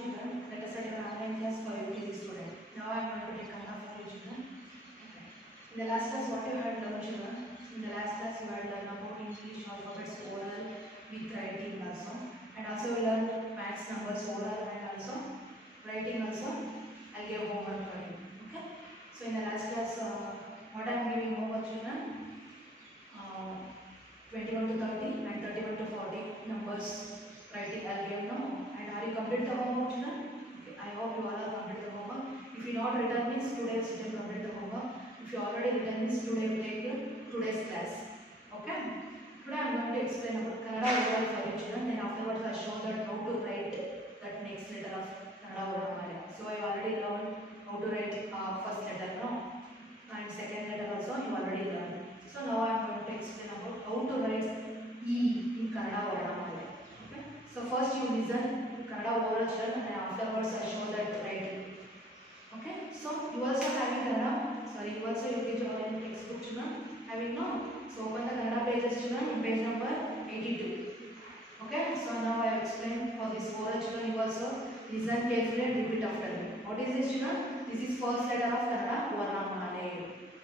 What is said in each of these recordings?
children. Let us say an online class for UKG student. Now I am going to take Kannada for you children. Okay. In the last class, what you had learned children? In the last class, you had learned about English alphabets oral with writing also, and also we learned maths numbers oral and also writing also. I gave homework for you. Okay. So in the last class, what I am giving homework children? 21 to 30 and 31 to 40 numbers writing I gave now. And are you complete the homework children? Okay, I hope you all are complete the homework. If you not written means today you will complete the homework. If you already written means today you take your today's class. Okay. Today I am going to explain about Kannada oral for you children. Then afterwards I show that how to write that next letter of Kannada oral. So I already learned how to write first letter now. And second letter also you already learned. So now I am going to explain about how to write E in Kannada Varnamala. Okay. So first you listen to Kannada oral children and afterwards I show that writing. Okay. So you also having Kannada. Sorry, you also UKG online textbook children. Having no. So open the Kannada pages children. Page number 82. Okay. So now I have explained for this oral children. You also listen carefully and repeat after me. What is this children? This is first letter of Kannada Varnamala.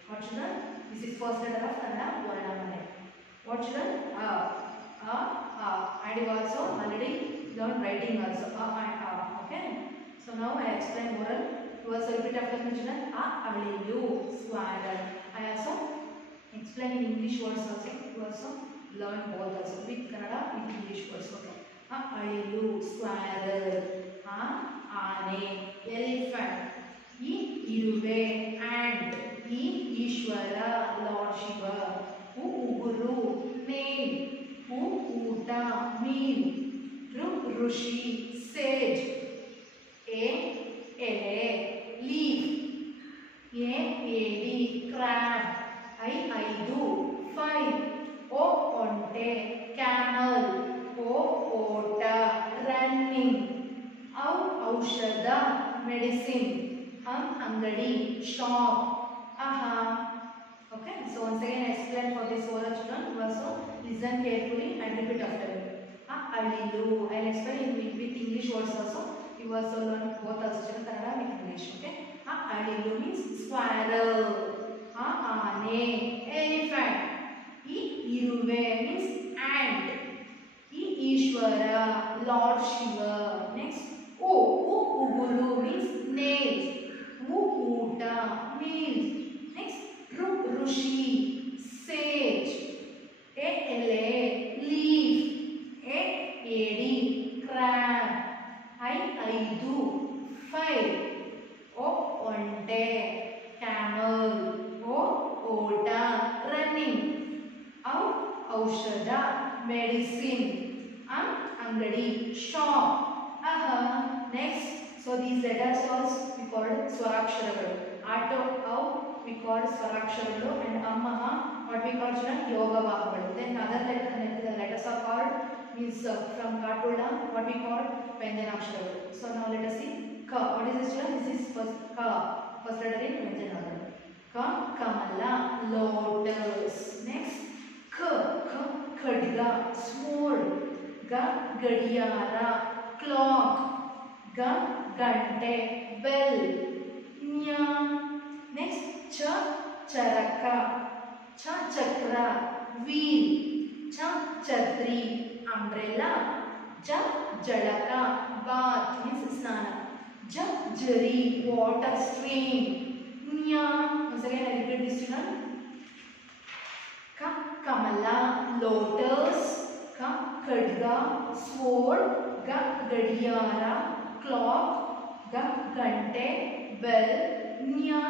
What children? This is first letter of Kannada Varnamala. What children? And you also already learned writing also. And A. Okay. So now I explain oral. You also repeat after me children. Alilu, squirrel. I also explain in English words also. You also learn both also with Kannada with English words. Okay. Alilu, squirrel. Aane, elephant. Iruve, ant. Ishwara, Lord Shiva. Uguru, nail. Uta, meal. Rushi, sage. Ele, leaf. Edi, crab. Idu, five. Onte, camel. Ota, running. Aushada, medicine. Angadi, shop. Okay, so once again I explain for this oral children. You also listen carefully and repeat after me. Alilu. I will explain with English words also. You also learn both also children Kannada with English. Okay. Alilu means squirrel. Aane, elephant. Iruve means ant. Ishwara, Lord Shiva. Next. Uguru means nails. Uta, meals. Next. Rushi, sage. Ele, leaf. Edi, crab. Idu, five. Onte, camel. Ota, running. Aushada, medicine. Angadi, shop. Next. So these letters also we called Swaraksharagalu. How we called Swaraksharagalu, and what we call children Yoga Vahagalu. Then other letters are called means from Katula, what we call Vyanjanaksharagalu. So now let us see Ka. What is this children? This is first Ka. First letter in Vyanjanagalu. Ka, Kamala, lotus. Next Khadga, sword. Gadiyara, clock. Gante, bell. Nya. Next, charaka. Chakra, wheel. Chhatri, umbrella. Jalaka, bath means snana. Jari, water stream. Nya. Once again I repeat this children. Kamala, lotus. Khadga, sword. Gadiyara, clock. Gante, bell. Nya.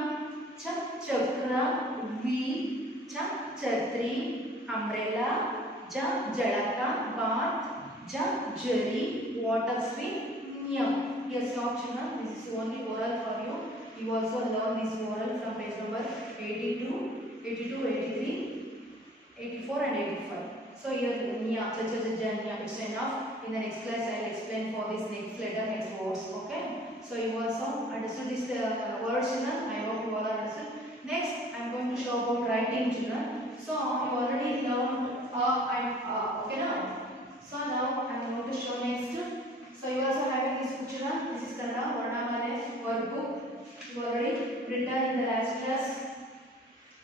Chakra, wheel. Chatri, umbrella. Jalaka, bath. Jari, water stream. Nya. Yes, stop children. This is only oral for you. You also learn this oral from page number 82, 83, 84 and 85. So here Nya, Nya, it's enough. In the next class I will explain for this next letter, next words. Okay. So you also understood this words children. I hope you all understood. Next I am going to show about writing children. So you already learned and okay now. So now I am going to show next. So you also having this book children. This Kannada Varnamala workbook. You already written in the last class.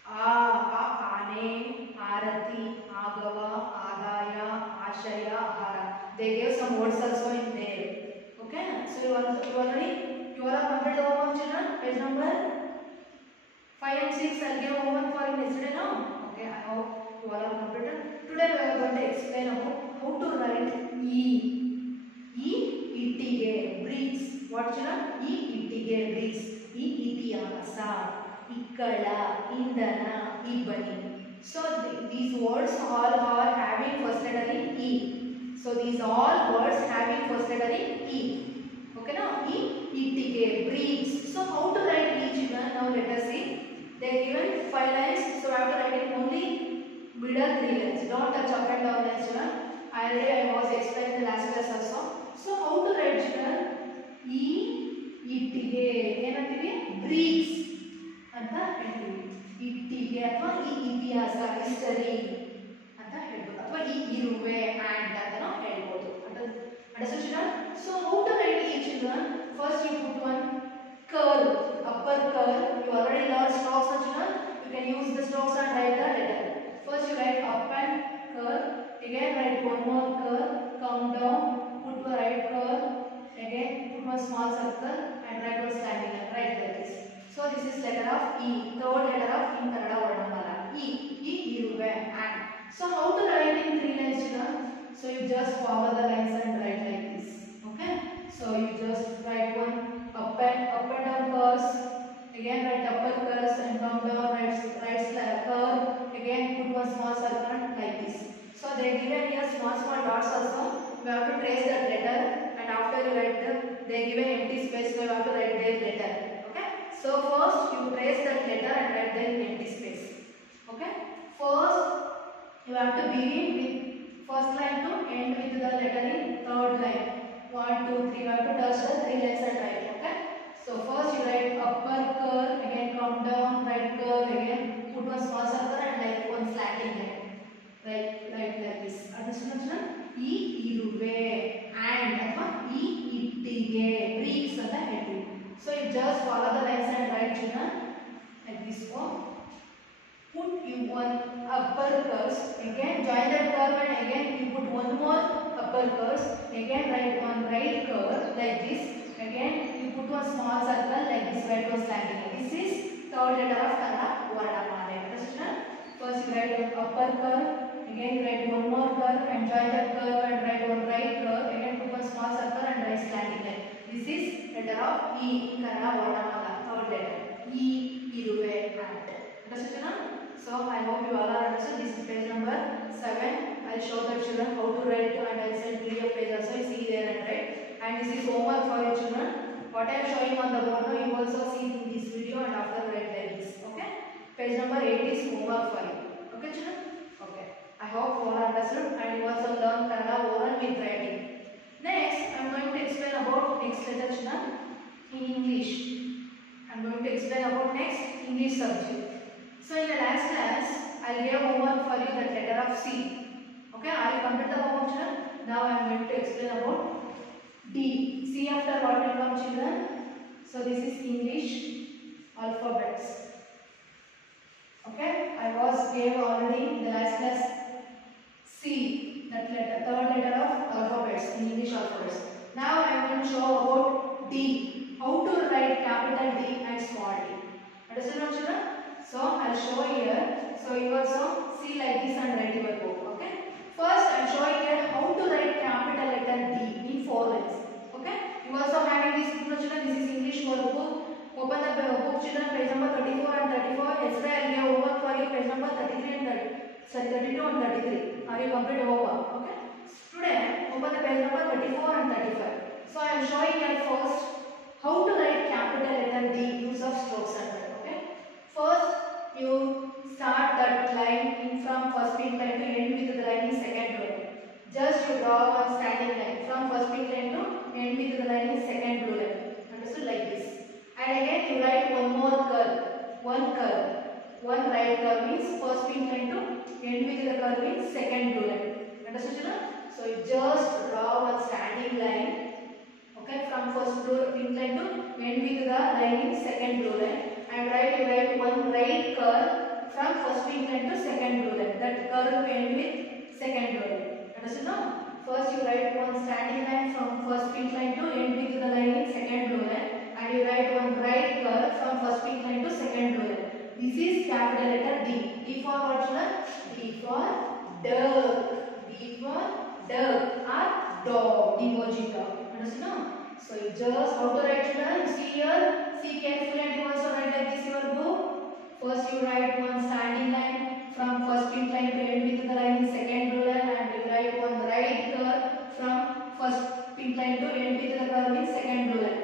Aane, Arati, Agava, Adaya, Ashaya, Ahara. They gave some words also in there. Okay, so you all are completed the homework, children. Page number 5 and 6. I'll give homework for yesterday now. Okay, I hope you all are completed. Today we are going to explain about how to write E. Ittige breeds. What children? Ittige breeds. Ityasa, ikkala, indana, ibani. So these words all are having first letter in E. So these all words having first letter in E. Okay now? Ittige breeds. So how to write E, children? Now let us see. They are given 5 lines. So I have to write it only middle 3 lines. Don't touch up and down lines, children. I was explaining the last class also. So how to write, children? Ittige ಏನಂತೀವಿ breeds ಅಂತ ಹೇಳ್ತೀವಿ. ಇಟ್ಟಿಗೆ ಅಥವಾ ಇತಿಹಾಸ history ಅಂತ ಹೇಳ್ಬೋದು ಅಥವಾ ಇರುವೆ ಆ್ಯಂಡ್ ಅಂತ ನಾವು ಹೇಳ್ಬೋದು. Understood, children? So how to write each, children? First you put one curve, upper curve. You already learned strokes, children. You can use the strokes and write the letter. First you write up and curve. Again write one more curve. Come down. Put the right curve. Again put one small circle and write one standing line. Write like this. So this is letter of E. Third letter of in Kannada Varnamala. E. Iruve and. So how to write in 3 lines, children? So you just follow the lines and write like this. Okay? So you just write one up and down curves. Again write upper curves and come down right curve. Again put one small circle like this. So they given here small dots also. We have to trace that letter, and after you write they given empty space, so you have to write their letter. Okay? So first you trace that letter and write their empty space. Okay? First you have to begin with first line to end with the letter in third line. 1, 2, 3. You have to touch the 3 lines and write. Okay? So first you write upper curve, again come down, right curve, again put one small circle and like one slanting line. Like this. Understand, children? Iruve and ಅಥವಾ ittige breeds ಅಂತ ಹೇಳ್ತೀವಿ. So you just follow the lines and write, children, like this one. Put you one upper curves, again join that curve and again you put one more upper curves, again write one right curve like this, again you put one small circle like this, write one slanting line. This is third letter of Kannada Varnamala. Understand? First you write one upper curve, again you write one more curve and join that curve and write one right curve, again put one small circle and write slanting line. This is letter of E in Kannada Varnamala, third letter. E, Iruve, and. Understood? So I hope you all are understood. This is page number 7. I'll show the children how to write and I'll send PDF page also. You see there and write. And this is homework for your children. What I am showing on the board now, you also see in this video and after write like this. Okay? Page number 8 is homework for you. Okay, children? Okay. I hope you all understood and you also learn Kannada oral with writing. Next, I am going to explain about next letter, children, in English. I am going to explain about next English subject. So in the last class, I gave homework for you the letter of C. Okay, are you complete the homework, children? Now I am going to explain about D. C after what will come, children? So this is English alphabets. Okay, I was gave already in the last class C, that letter, third letter of alphabets, in English alphabets. Now I am going to show about D. How to write capital D and small d. Understand, children? So I'll show here. So you also see like this and write your book. Okay. First I'm showing here how to write capital letter D in 4 lines. Okay. You also having this book, children. This is English workbook. Open the book, children. Page number 34 and 34. Yesterday I'll give homework for you. Page number 33 and 32 and 33. Are you complete homework? Okay. Today open the page number 34 and 35. So I am showing here first how to write capital letter D. Use of strokes and write. Okay. First, you start that line in from first pink line to end with the line in second blue line. Just you draw one standing line from first pink line to end with the line in second blue line. Understood, like this. And again you write one more curve. One curve. One right curve means first pink line to end with the curve in second blue line. Understood, children? So you just draw one standing line. Okay, from first pink curve from first pink line to second blue line. That curve will end with second blue line. Understood now? First you write one standing line from first pink line to end with the line in second blue line, and you write one right curve from first pink line to second blue line. This is capital letter D. D for what, children? D for duck. D for duck or dog. D-O-G dog. Understood now? So you just how to write, children? You see here. See carefully and you also write like this your book. First you write one standing line from first pink line to end with the line in second blue line, and you write one right curve from first pink line to end with the curve in second blue line.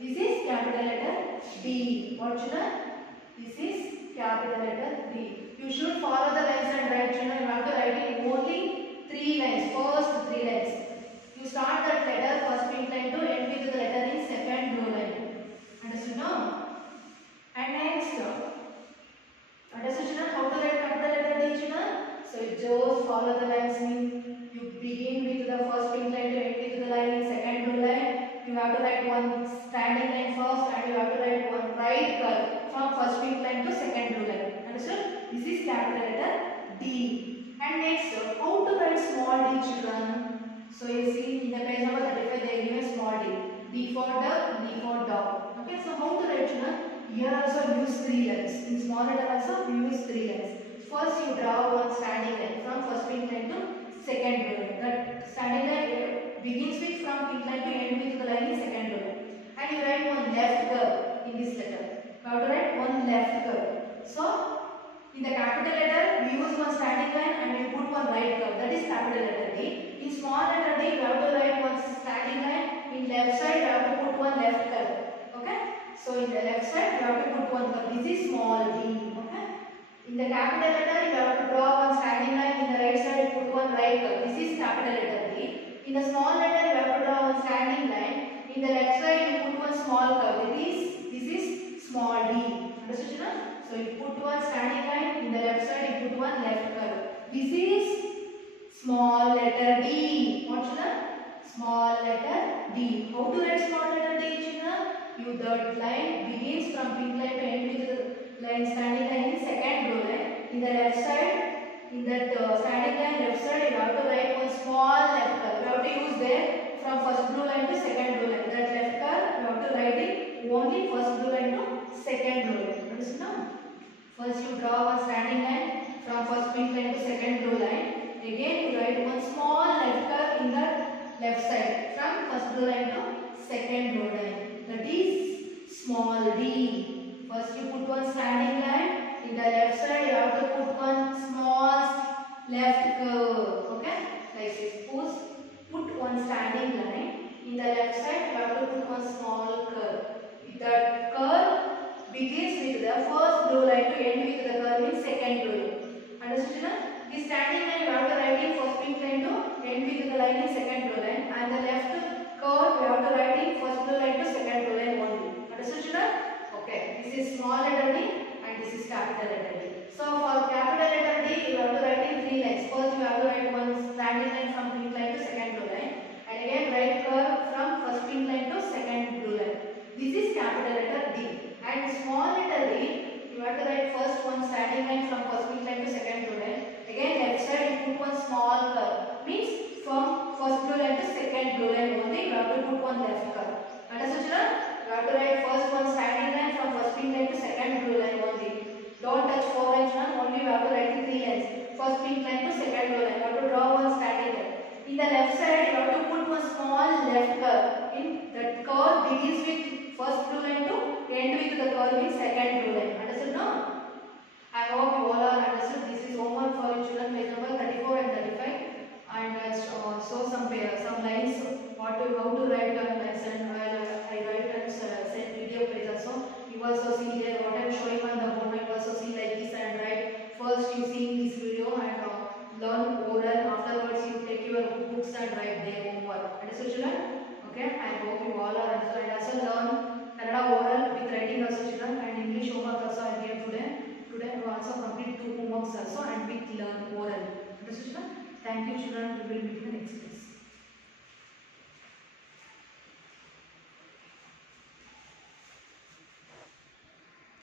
This is capital letter D. What, children? This is capital letter D. You should follow the lines and write, children. You have to write it only 3 lines. First 3 lines. You start that letter first pink line to end with the letter in second blue line. Understood now? And next, understood, children, how to write capital letter D, children? So you just follow the lines. You begin with the first pink line to end with the line in second blue line. You have to write one standing line first, and you have to write one right curve from first pink line to second blue line. Understood? This is capital letter D. And next, how to write small d, children? So you see in the page number 35 they give a small d. D for duck, D for dog. Okay, so how to write, children? Here also use 3 lines. In small letter also we use 3 lines. First you draw one standing line from first pink line to second blue line. That standing line begins with from pink line to end with the line in second blue line. And you write one left curve in this letter. You have to write one left curve. So in the capital letter we use one standing line and we put one right curve. That is capital letter D. In small letter D you have to write one standing line. In left side you have to put one left curve. Okay. So in the left side you have to put one curve. This is small d. Okay. In the capital letter you have to draw one standing line. In the right side you put one right curve. This is capital letter D. In the small letter you have to draw one standing line. In the left side you put one small curve. This is small d. Understood, children? So you put one standing line. In the left side you put one left curve. This is small letter D. What, children? Small letter D. How to write small letter D, children? That line begins from pink line to end with the line standing line in second blue line. In the left side, in that standing line left side, you have to write one small left curve. You have to use there from first blue line to second blue line. That left curve, you have to write it only first blue line to second blue line. Understand now? First you draw one standing line from first pink line to second blue line. Again you write one small left curve in the left side from first blue line to second blue line. That is small d. First you put one standing line. In the left side you have to put one small left curve. Okay? Like this. Put one standing line. In the left side you have to put one small curve. That curve begins with the first blue line to end with the curve in second blue line. Understood, children? This standing line you have to write in first pink line to end with the line in second blue line, and the left curve you have to write in first blue line to second blue line only. Understood, children? Okay. This is small letter D and this is capital letter D. So for capital letter D you have to write in 3 lines. First you have to write one standing line from pink line to second blue line, and again right curve from first pink line to second blue line. This is capital letter D. And small letter D you have to write first one standing line from first pink line to second blue line. Again left side you put one small curve. Means from first blue line to second blue line only you have to put one left curve. Understood, children? You have to write first one standing line from first pink line to second blue line only. Don't touch 4 lines, children. Only you have to write in 3 lines. First pink line to second blue line. You have to draw one standing line. In the left side you have to put one small left curve. In that curve begins with first blue line to end with the curve in second blue line. Understood now? I hope you all are understood. This is homework for you, children, page number 34 and 35. And show some lines how to write lines, and I write and send video page also. You also see here what I am showing on the board. You also see like this and write. First you see this video and learn oral. Afterwards you take your books and write their homework. Understood, children? Okay. I hope you all are understood. And also learn Kannada oral with writing also, children, and English homework also I gave today. Today we also complete 2 homeworks also and with learn oral. Understood, children? Thank you, children. We will